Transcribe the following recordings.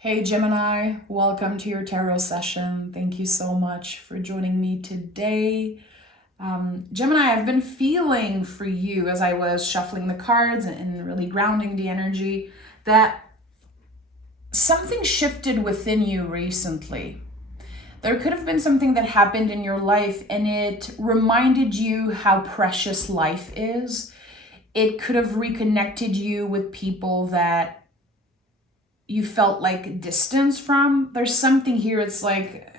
Hey Gemini, welcome to your tarot session. Thank you so much for joining me today. Gemini, I've been feeling for you as I was shuffling the cards and really grounding the energy that something shifted within you recently. There could have been something that happened in your life and it reminded you how precious life is. It could have reconnected you with people that you felt like distance from. There's something here, it's like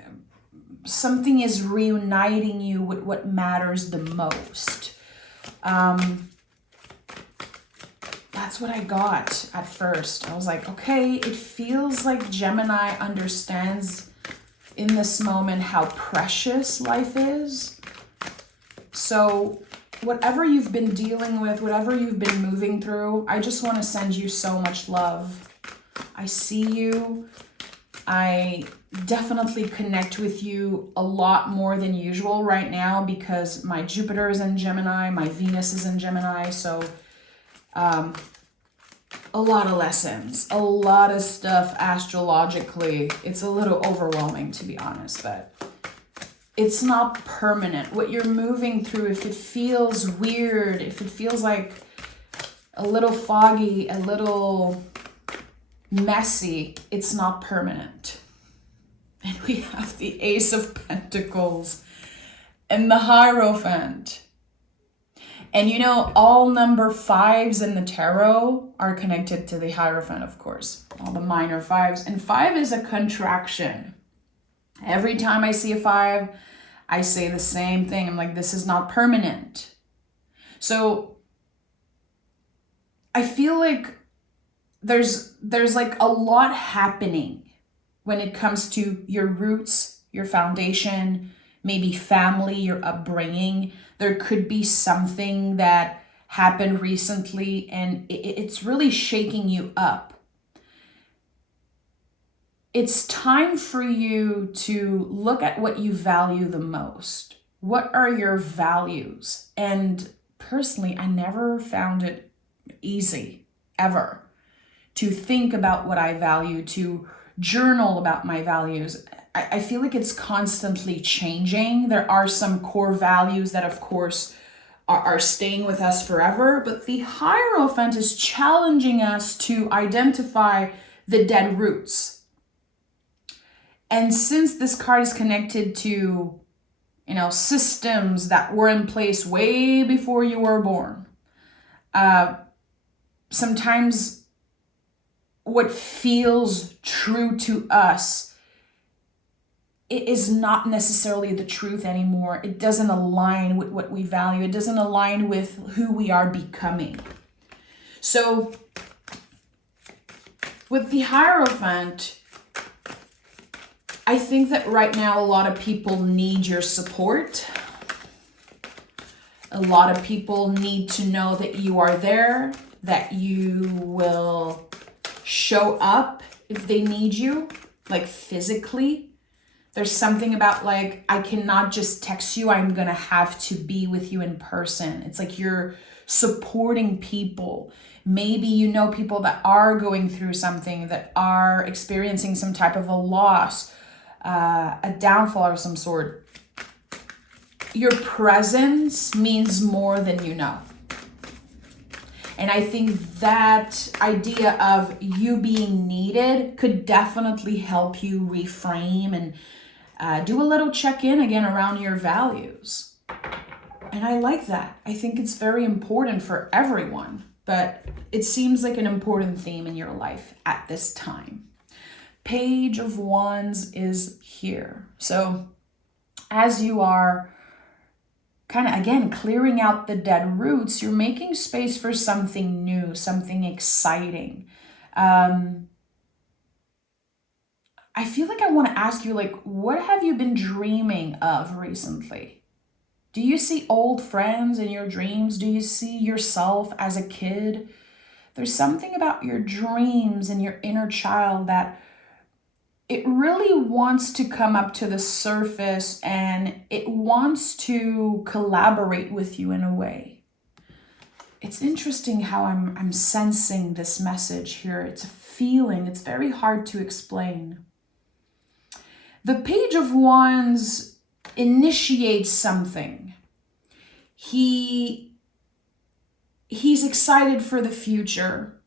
something is reuniting you with what matters the most. That's what I got at first. I was like, okay, it feels like Gemini understands in this moment how precious life is. So whatever you've been dealing with, whatever you've been moving through, I just want to send you so much love. I see you. I definitely connect with you a lot more than usual right now because my Jupiter is in Gemini, my Venus is in Gemini. So a lot of lessons, a lot of stuff astrologically. It's a little overwhelming, to be honest, but it's not permanent. What you're moving through, if it feels weird, if it feels like a little foggy, a little messy, it's not permanent. And we have the Ace of Pentacles and the Hierophant. And you know, all number fives in the tarot are connected to the Hierophant, of course. All the minor fives. And 5 is a contraction. Every time I see a 5, I say the same thing. I'm like, this is not permanent. So I feel like there's like a lot happening when it comes to your roots, your foundation, maybe family, your upbringing. There could be something that happened recently and it's really shaking you up. It's time for you to look at what you value the most. What are your values? And personally, I never found it easy, ever, to think about what I value, to journal about my values. I feel like it's constantly changing. There are some core values that, of course, are staying with us forever, but the Hierophant is challenging us to identify the dead roots. And since this card is connected to, systems that were in place way before you were born, sometimes what feels true to us, it is not necessarily the truth anymore. It doesn't align with what we value. It doesn't align with who we are becoming. So with the Hierophant, I think that right now a lot of people need your support. A lot of people need to know that you are there, that you will show up if they need you, like physically. There's something about like, I cannot just text you, I'm gonna have to be with you in person. It's like you're supporting people. Maybe you know people that are going through something, that are experiencing some type of a loss, a downfall of some sort. Your presence means more than you know. And I think that idea of you being needed could definitely help you reframe and do a little check-in again around your values. And I like that. I think it's very important for everyone, but it seems like an important theme in your life at this time. Page of Wands is here. So as you are kind of, again, clearing out the dead roots, you're making space for something new, something exciting. I feel like I want to ask you, like, what have you been dreaming of recently? Do you see old friends in your dreams? Do you see yourself as a kid? There's something about your dreams and your inner child that it really wants to come up to the surface and it wants to collaborate with you in a way. it's interesting how I'm sensing this message here. It's a feeling. It's very hard to explain. The Page of Wands initiates something. He's excited for the future.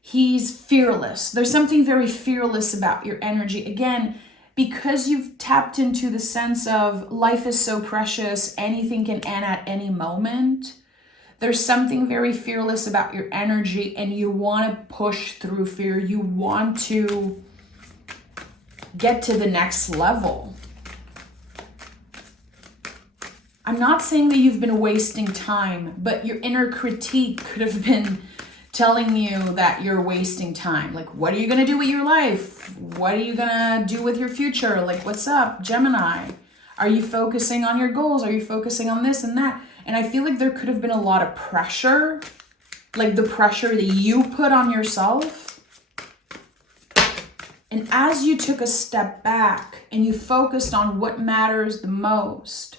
He's fearless. There's something very fearless about your energy. Again, because you've tapped into the sense of life is so precious, anything can end at any moment. There's something very fearless about your energy, and you want to push through fear. You want to get to the next level. I'm not saying that you've been wasting time, but your inner critique could have been telling you that you're wasting time. Like, what are you going to do with your life? What are you going to do with your future? Like, what's up, Gemini? Are you focusing on your goals? Are you focusing on this and that? And I feel like there could have been a lot of pressure, like the pressure that you put on yourself. And as you took a step back and you focused on what matters the most,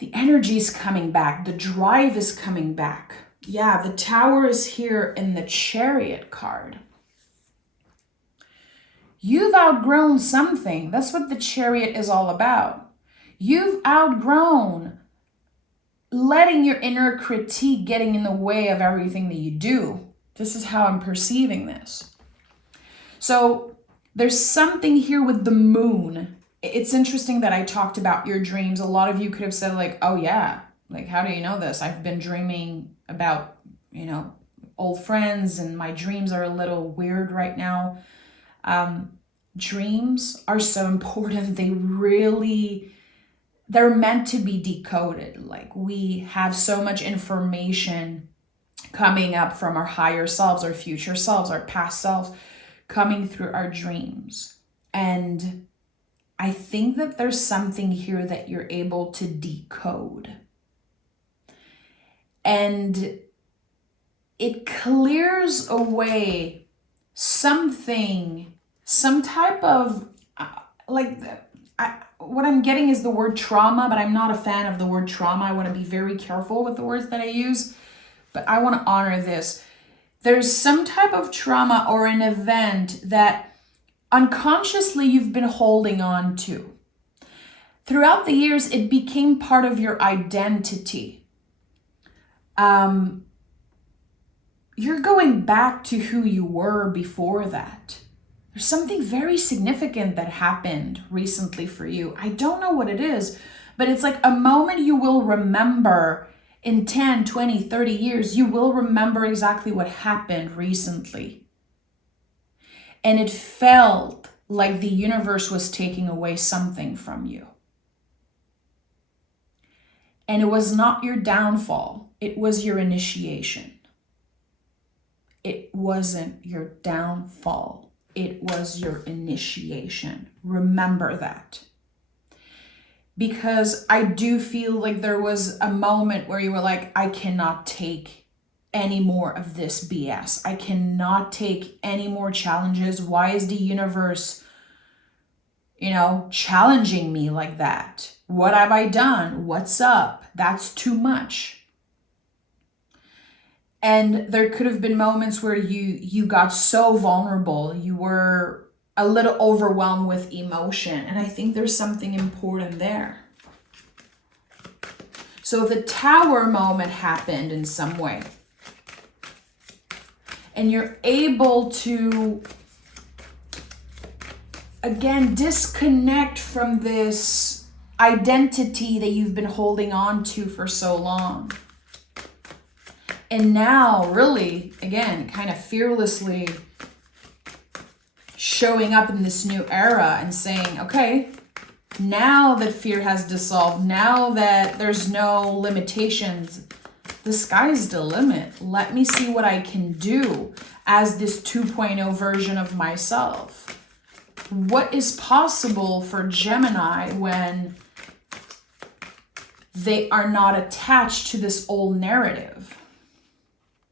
the energy is coming back. The drive is coming back. Yeah, the Tower is here in the Chariot card. You've outgrown something. That's what the Chariot is all about. You've outgrown letting your inner critique getting in the way of everything that you do. This is how I'm perceiving this. So there's something here with the moon. It's interesting that I talked about your dreams. A lot of you could have said like, oh yeah, like how do you know this? I've been dreaming about, old friends, and my dreams are a little weird right now. Dreams are so important. They're meant to be decoded. Like, we have so much information coming up from our higher selves, our future selves, our past selves, coming through our dreams. And I think that there's something here that you're able to decode. And it clears away something, some type of, what I'm getting is the word trauma, but I'm not a fan of the word trauma. I want to be very careful with the words that I use, but I want to honor this. There's some type of trauma or an event that unconsciously you've been holding on to. Throughout the years, it became part of your identity. You're going back to who you were before that. There's something very significant that happened recently for you. I don't know what it is, but it's like a moment you will remember in 10, 20, 30 years. You will remember exactly what happened recently. And it felt like the universe was taking away something from you. And it was not your downfall. It was your initiation. It wasn't your downfall. It was your initiation. Remember that. Because I do feel like there was a moment where you were like, I cannot take any more of this BS. I cannot take any more challenges. Why is the universe, challenging me like that? What have I done? What's up? That's too much. And there could have been moments where you got so vulnerable. You were a little overwhelmed with emotion. And I think there's something important there. So the Tower moment happened in some way. And you're able to, again, disconnect from this identity that you've been holding on to for so long. And now, really, again, kind of fearlessly showing up in this new era and saying, okay, now that fear has dissolved, now that there's no limitations, the sky's the limit. Let me see what I can do as this 2.0 version of myself. What is possible for Gemini when they are not attached to this old narrative?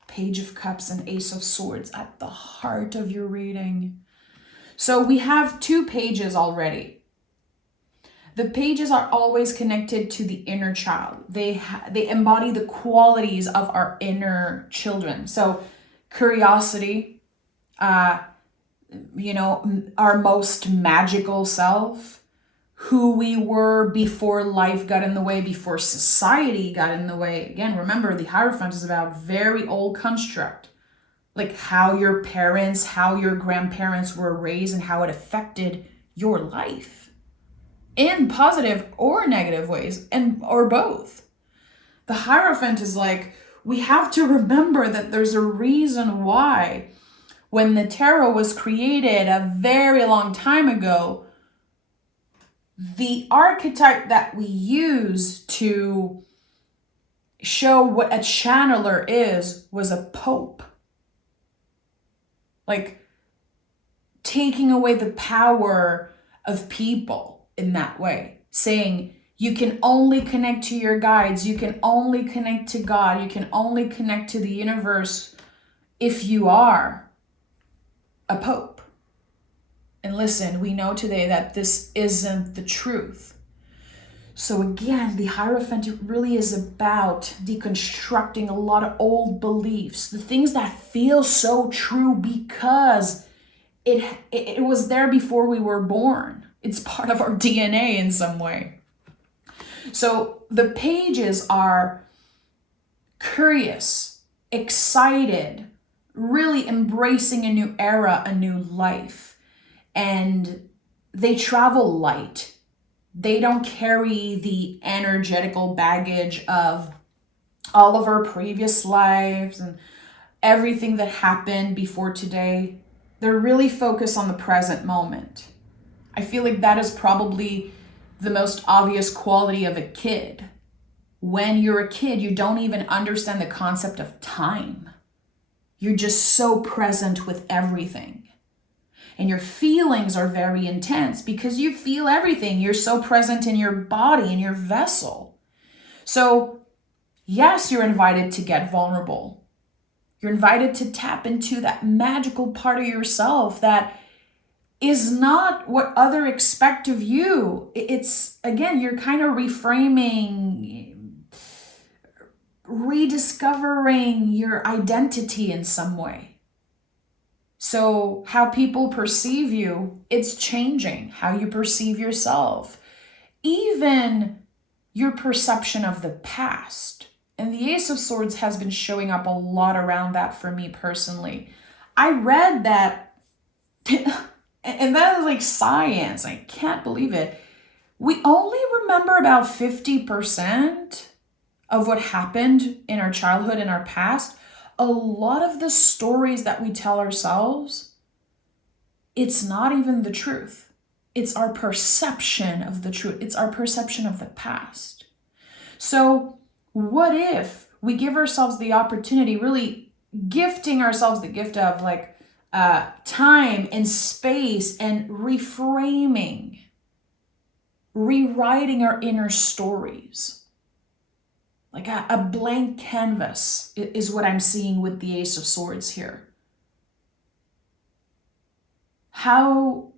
Page of Cups and Ace of Swords at the heart of your reading. So we have 2 pages already. The pages are always connected to the inner child. They embody the qualities of our inner children. So curiosity, our most magical self, who we were before life got in the way, before society got in the way. Again, remember, the Hierophant is about very old construct, like how your parents, how your grandparents were raised and how it affected your life in positive or negative ways, or both. The Hierophant is like, we have to remember that there's a reason why when the tarot was created a very long time ago, the archetype that we use to show what a channeler is was a pope. Like taking away the power of people in that way, saying you can only connect to your guides, you can only connect to God, you can only connect to the universe if you are a pope. And listen, we know today that this isn't the truth. So again, the Hierophant really is about deconstructing a lot of old beliefs, the things that feel so true because it was there before we were born. It's part of our DNA in some way. So the pages are curious, excited, really embracing a new era, a new life. And they travel light. They don't carry the energetical baggage of all of our previous lives and everything that happened before today. They're really focused on the present moment. I feel like that is probably the most obvious quality of a kid. When you're a kid, you don't even understand the concept of time. You're just so present with everything. And your feelings are very intense because you feel everything. You're so present in your body, in your vessel. So yes, you're invited to get vulnerable. You're invited to tap into that magical part of yourself that is not what others expect of you. It's, again, you're kind of reframing, rediscovering your identity in some way. So how people perceive you, it's changing. How you perceive yourself. Even your perception of the past. And the Ace of Swords has been showing up a lot around that for me personally. I read that, and that is like science. I can't believe it. We only remember about 50% of what happened in our childhood, in our past. A lot of the stories that we tell ourselves, it's not even the truth. It's our perception of the truth. It's our perception of the past. So what if we give ourselves the opportunity, really gifting ourselves the gift of like time and space and reframing, rewriting our inner stories. Like a blank canvas is what I'm seeing with the Ace of Swords here. How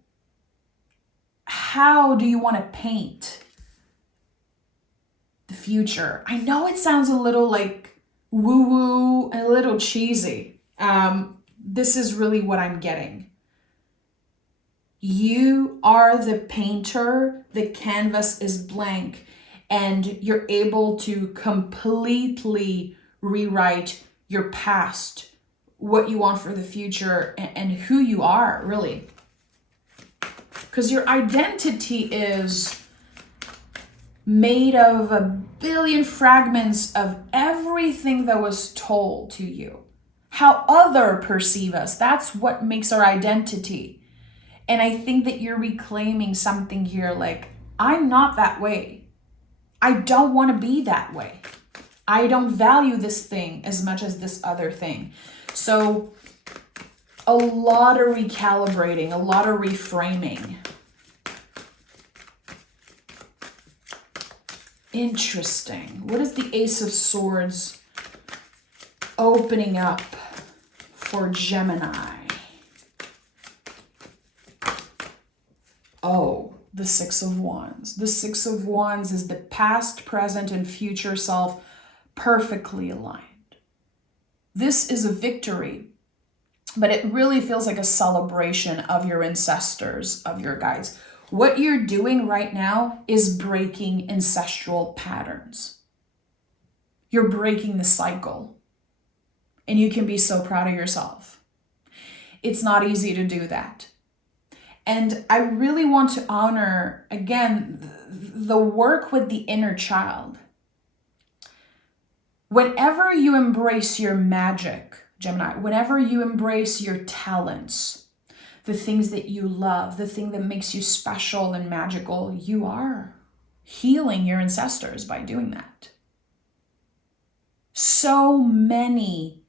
do you want to paint the future? I know it sounds a little like woo-woo, a little cheesy. This is really what I'm getting. You are the painter, the canvas is blank. And you're able to completely rewrite your past, what you want for the future, and who you are, really. Because your identity is made of a billion fragments of everything that was told to you. How others perceive us, that's what makes our identity. And I think that you're reclaiming something here like, I'm not that way. I don't want to be that way. I don't value this thing as much as this other thing. So a lot of recalibrating, a lot of reframing. Interesting. What is the Ace of Swords opening up for Gemini? Oh, the Six of Wands. The Six of Wands is the past, present, and future self perfectly aligned. This is a victory, but it really feels like a celebration of your ancestors, of your guides. What you're doing right now is breaking ancestral patterns. You're breaking the cycle, and you can be so proud of yourself. It's not easy to do that. And I really want to honor, again, the work with the inner child. Whenever you embrace your magic, Gemini, whenever you embrace your talents, the things that you love, the thing that makes you special and magical, you are healing your ancestors by doing that. So many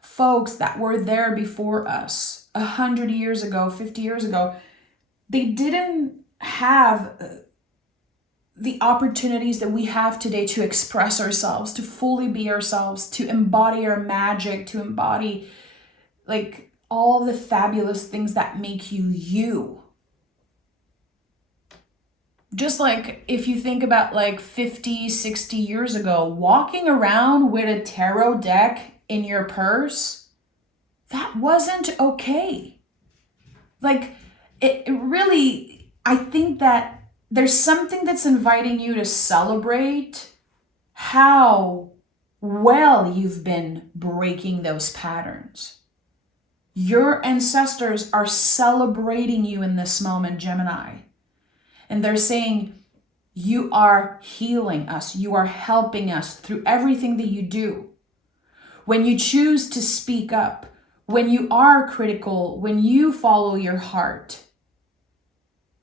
folks that were there before us, 100 years ago, 50 years ago, they didn't have the opportunities that we have today to express ourselves, to fully be ourselves, to embody our magic, to embody like all the fabulous things that make you you. Just like if you think about like 50, 60 years ago, walking around with a tarot deck in your purse, that wasn't okay. Like it really, I think that there's something that's inviting you to celebrate how well you've been breaking those patterns. Your ancestors are celebrating you in this moment, Gemini. And they're saying, you are healing us. You are helping us through everything that you do. When you choose to speak up, when you are critical, when you follow your heart,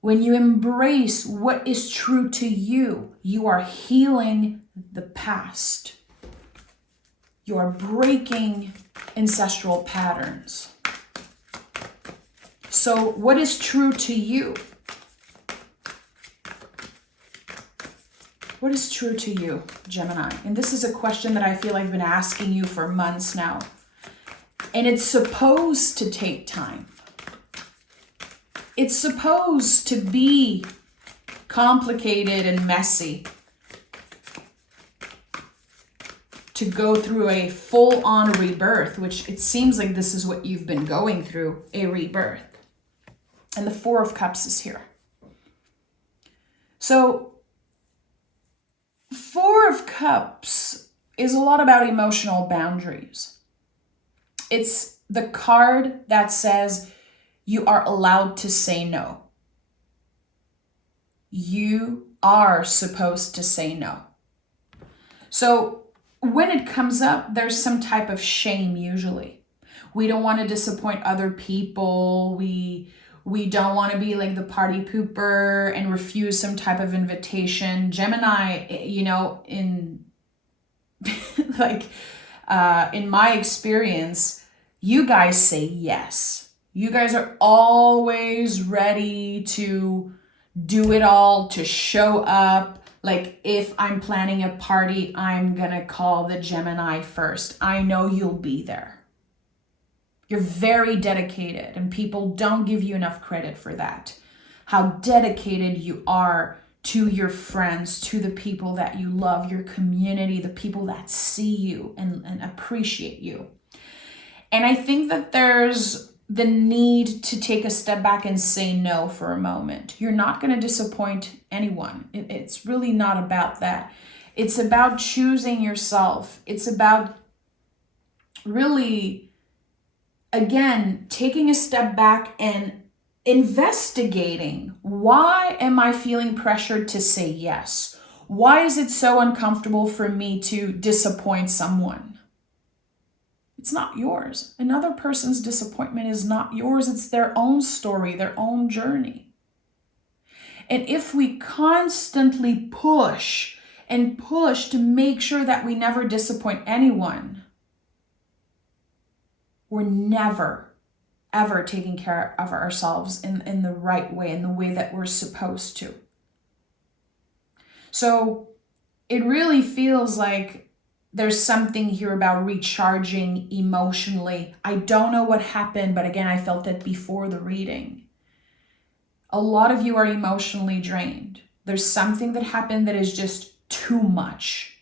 when you embrace what is true to you, you are healing the past. You are breaking ancestral patterns. So what is true to you? What is true to you, Gemini? And this is a question that I feel I've been asking you for months now. And it's supposed to take time. It's supposed to be complicated and messy to go through a full-on rebirth, which it seems like this is what you've been going through, a rebirth. And the Four of Cups is here. So, Four of Cups is a lot about emotional boundaries. It's the card that says you are allowed to say no. You are supposed to say no. So when it comes up, there's some type of shame usually. We don't want to disappoint other people. We don't want to be like the party pooper and refuse some type of invitation. Gemini, in in my experience, you guys say yes. You guys are always ready to do it all, to show up. Like if I'm planning a party, I'm gonna call the Gemini first. I know you'll be there. You're very dedicated, and people don't give you enough credit for that. How dedicated you are to your friends, to the people that you love, your community, the people that see you and appreciate you. And I think that there's the need to take a step back and say no for a moment. You're not going to disappoint anyone. It's really not about that. It's about choosing yourself. It's about really, again, taking a step back and investigating, why am I feeling pressured to say yes? Why is it so uncomfortable for me to disappoint someone? It's not yours. Another person's disappointment is not yours. It's their own story, their own journey. And if we constantly push and push to make sure that we never disappoint anyone, we're never, ever taking care of ourselves in the right way, in the way that we're supposed to. So it really feels like there's something here about recharging emotionally. I don't know what happened, but again, I felt it before the reading. A lot of you are emotionally drained. There's something that happened that is just too much.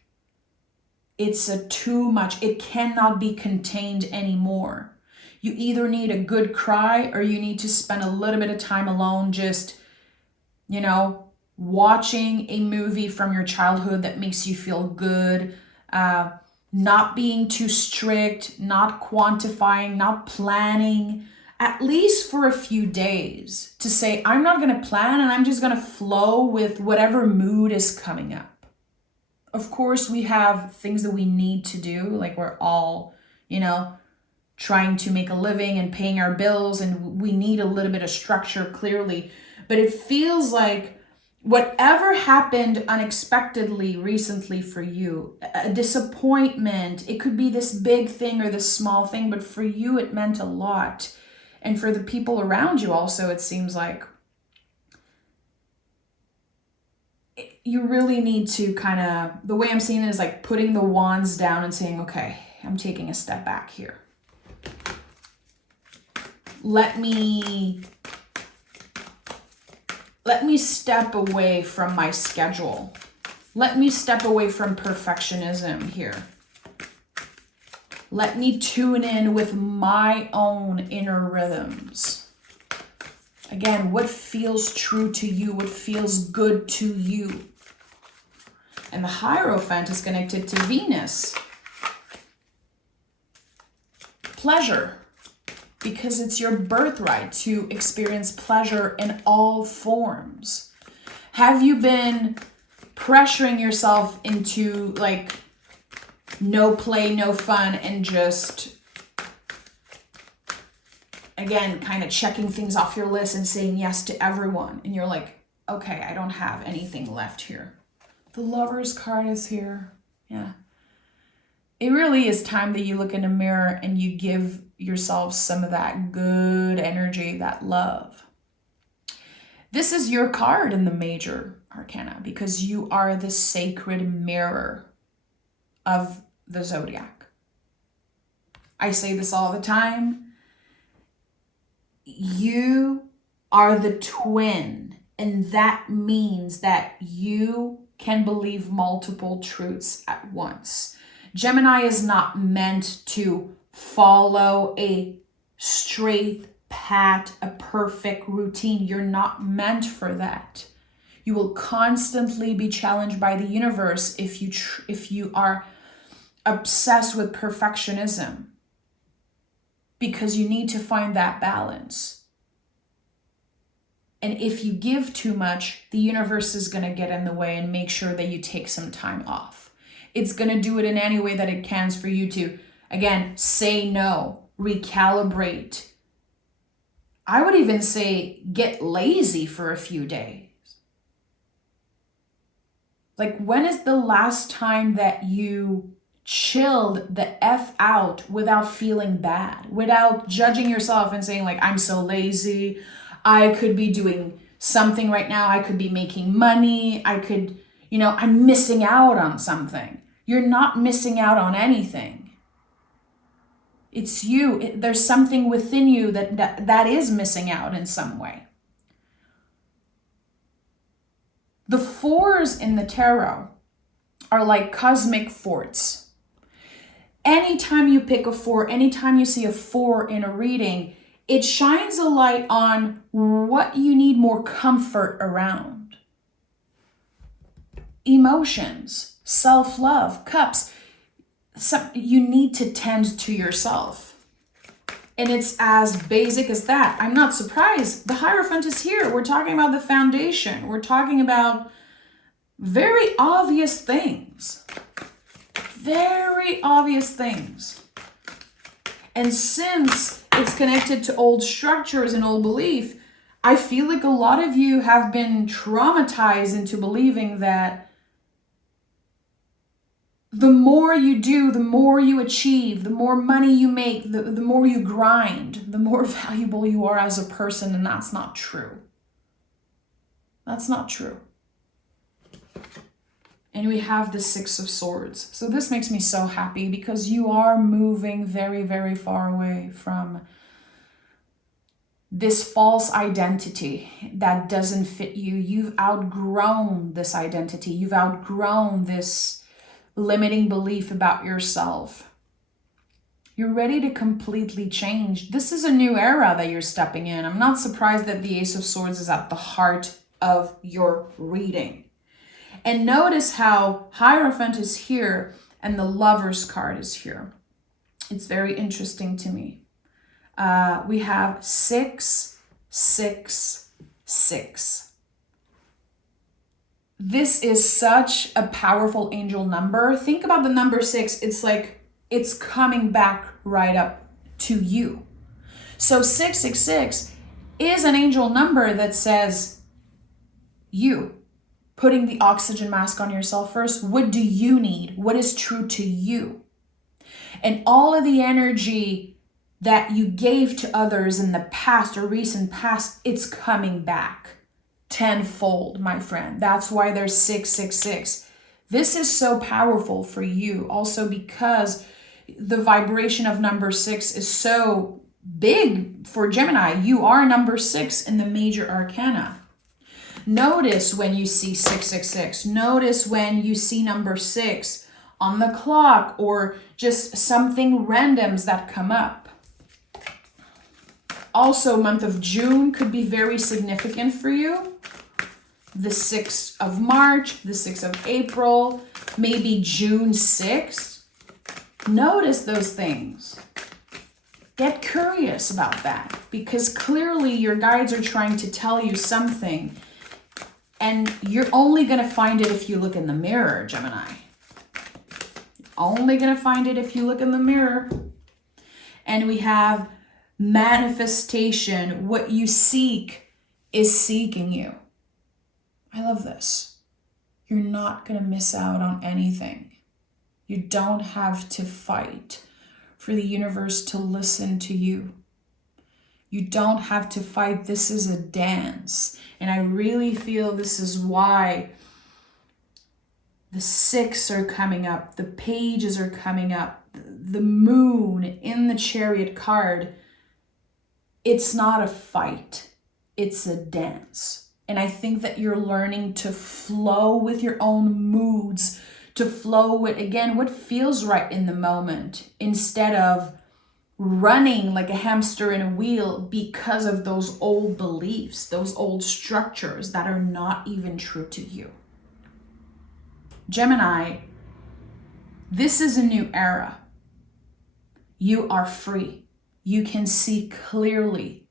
It's too much. It cannot be contained anymore. You either need a good cry or you need to spend a little bit of time alone just, watching a movie from your childhood that makes you feel good, not being too strict, not quantifying, not planning, at least for a few days, to say, I'm not going to plan and I'm just going to flow with whatever mood is coming up. Of course, we have things that we need to do, like we're all, trying to make a living and paying our bills, and we need a little bit of structure, clearly. But it feels like whatever happened unexpectedly recently for you, a disappointment, it could be this big thing or this small thing, but for you, it meant a lot. And for the people around you also, it seems like you really need to kind of, the way I'm seeing it is like putting the wands down and saying, okay, I'm taking a step back here. Let me step away from my schedule. Let me step away from perfectionism here. Let me tune in with my own inner rhythms. Again, what feels true to you, what feels good to you. And the Hierophant is connected to Venus. Pleasure, because it's your birthright to experience pleasure in all forms. Have you been pressuring yourself into like no play, no fun, and just, again, kind of checking things off your list and saying yes to everyone? And you're like, okay, I don't have anything left here. The Lover's card is here. Yeah. It really is time that you look in a mirror and you give yourself some of that good energy, that love. This is your card in the major arcana because you are the sacred mirror of the zodiac. I say this all the time. You are the twin, and that means that you can believe multiple truths at once. Gemini is not meant to follow a straight path, a perfect routine. You're not meant for that. You will constantly be challenged by the universe if you are obsessed with perfectionism, because you need to find that balance. And if you give too much, the universe is going to get in the way and make sure that you take some time off. It's going to do it in any way that it can for you to, again, say no, recalibrate. I would even say get lazy for a few days. Like, when is the last time that you chilled the F out without feeling bad, without judging yourself and saying like, I'm so lazy, I could be doing something right now, I could be making money, I could, I'm missing out on something. You're not missing out on anything. It's you. There's something within you that is missing out in some way. The fours in the tarot are like cosmic forts. Anytime you pick a four, anytime you see a four in a reading, it shines a light on what you need more comfort around. Emotions, self-love, cups. You need to tend to yourself. And it's as basic as that. I'm not surprised. The Hierophant is here. We're talking about the foundation. We're talking about very obvious things. Very obvious things. And since it's connected to old structures and old belief, I feel like a lot of you have been traumatized into believing that the more you do, the more you achieve, the more money you make, the more you grind, the more valuable you are as a person, and that's not true. That's not true. And we have the Six of Swords. So this makes me so happy because you are moving very, very far away from this false identity that doesn't fit you. You've outgrown this identity. You've outgrown this limiting belief about yourself. You're ready to completely change. This is a new era that you're stepping in. I'm not surprised that the Ace of Swords is at the heart of your reading. And notice how Hierophant is here and the Lover's card is here. It's very interesting to me. We have 6, 6, 6. This is such a powerful angel number. Think about the number 6. It's like it's coming back right up to you. So 666 is an angel number that says you. Putting the oxygen mask on yourself first. What do you need? What is true to you? And all of the energy that you gave to others in the past or recent past, it's coming back tenfold, my friend. That's why there's 666. This is so powerful for you also because the vibration of number 6 is so big for Gemini. You are number 6 in the major arcana. Notice when you see 666. Notice when you see number 6 on the clock or just something randoms that come up. Also, month of June could be very significant for you. The 6th of March, the 6th of April, maybe June 6th. Notice those things. Get curious about that because clearly your guides are trying to tell you something. And you're only going to find it if you look in the mirror, Gemini. You're only going to find it if you look in the mirror. And we have manifestation. What you seek is seeking you. I love this. You're not going to miss out on anything. You don't have to fight for the universe to listen to you. You don't have to fight. This is a dance. And I really feel this is why the 6 are coming up. The pages are coming up. The moon in the Chariot card. It's not a fight. It's a dance. And I think that you're learning to flow with your own moods, to flow with, again, what feels right in the moment instead of running like a hamster in a wheel because of those old beliefs, those old structures that are not even true to you. Gemini, this is a new era. You are free. You can see clearly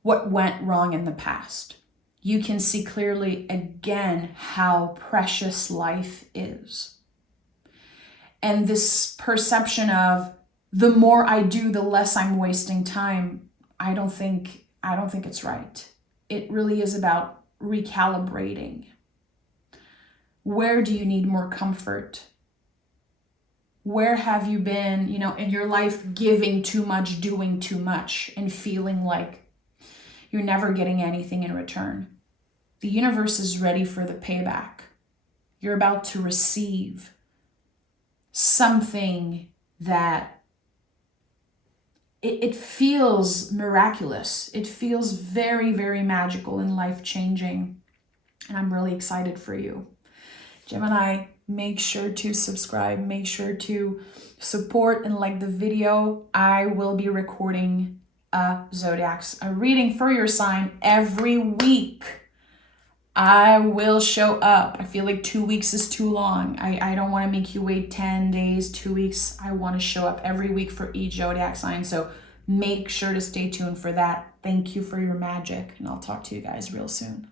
what went wrong in the past. You can see clearly again how precious life is. And this perception of the more I do, the less I'm wasting time, I don't think it's right. It really is about recalibrating. Where do you need more comfort? Where have you been, in your life giving too much, doing too much, and feeling like you're never getting anything in return? The universe is ready for the payback. You're about to receive something that it feels miraculous. It feels very, very magical and life-changing. And I'm really excited for you. Gemini, make sure to subscribe. Make sure to support and like the video. I will be recording a reading for your sign every week. I will show up. I feel like 2 weeks is too long. I don't want to make you wait 10 days, 2 weeks. I want to show up every week for each zodiac sign. So make sure to stay tuned for that. Thank you for your magic, and I'll talk to you guys real soon.